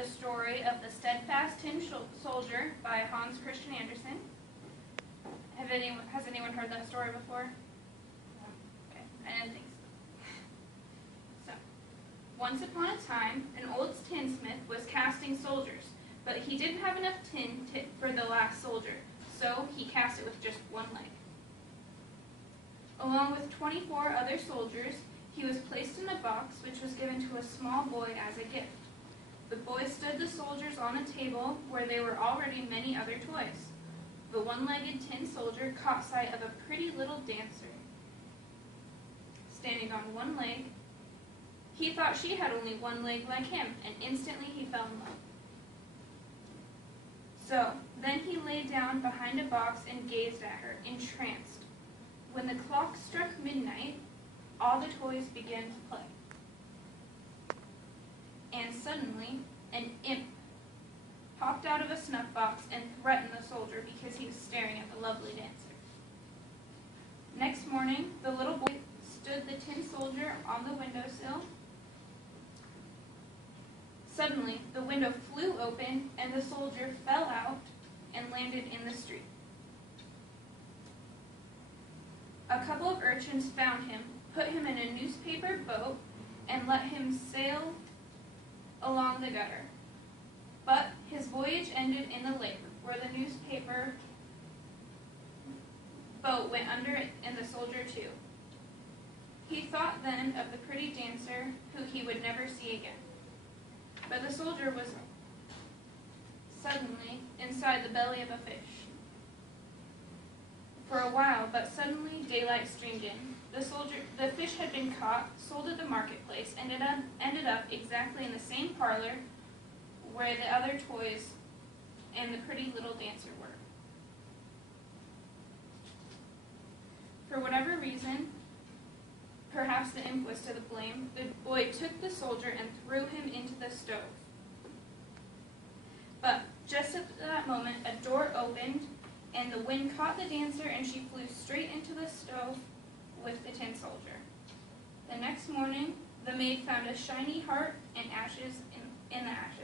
The story of the Steadfast Tin Soldier by Hans Christian Andersen. Has anyone heard that story before? Okay, I didn't think so. So, once upon a time, an old tinsmith was casting soldiers, but he didn't have enough tin for the last soldier, so he cast it with just one leg. Along with 24 other soldiers, he was placed in a box which was given to a small boy as a gift. The boy stood the soldiers on a table where there were already many other toys. The one-legged tin soldier caught sight of a pretty little dancer standing on one leg. He thought she had only one leg like him, and instantly he fell in love. So, then he lay down behind a box and gazed at her, entranced. When the clock struck midnight, all the toys began to play. And suddenly, an imp popped out of a snuff box and threatened the soldier because he was staring at the lovely dancer. Next morning, the little boy stood the tin soldier on the windowsill. Suddenly, the window flew open and the soldier fell out and landed in the street. A couple of urchins found him, put him in a newspaper boat, and let him sail along the gutter. But his voyage ended in the lake, where the newspaper boat went under and the soldier too. He thought then of the pretty dancer who he would never see again. But the soldier was suddenly inside the belly of a fish. For a while, but suddenly daylight streamed in. The fish had been caught, sold at the marketplace, and it ended up exactly in the same parlor where the other toys and the pretty little dancer were. For whatever reason, perhaps the imp was to the blame, the boy took the soldier and threw him into the stove. But just at that moment, a door opened, and the wind caught the dancer, and she flew straight into the stove with the tin soldier. The next morning, the maid found a shiny heart and ashes in the ashes.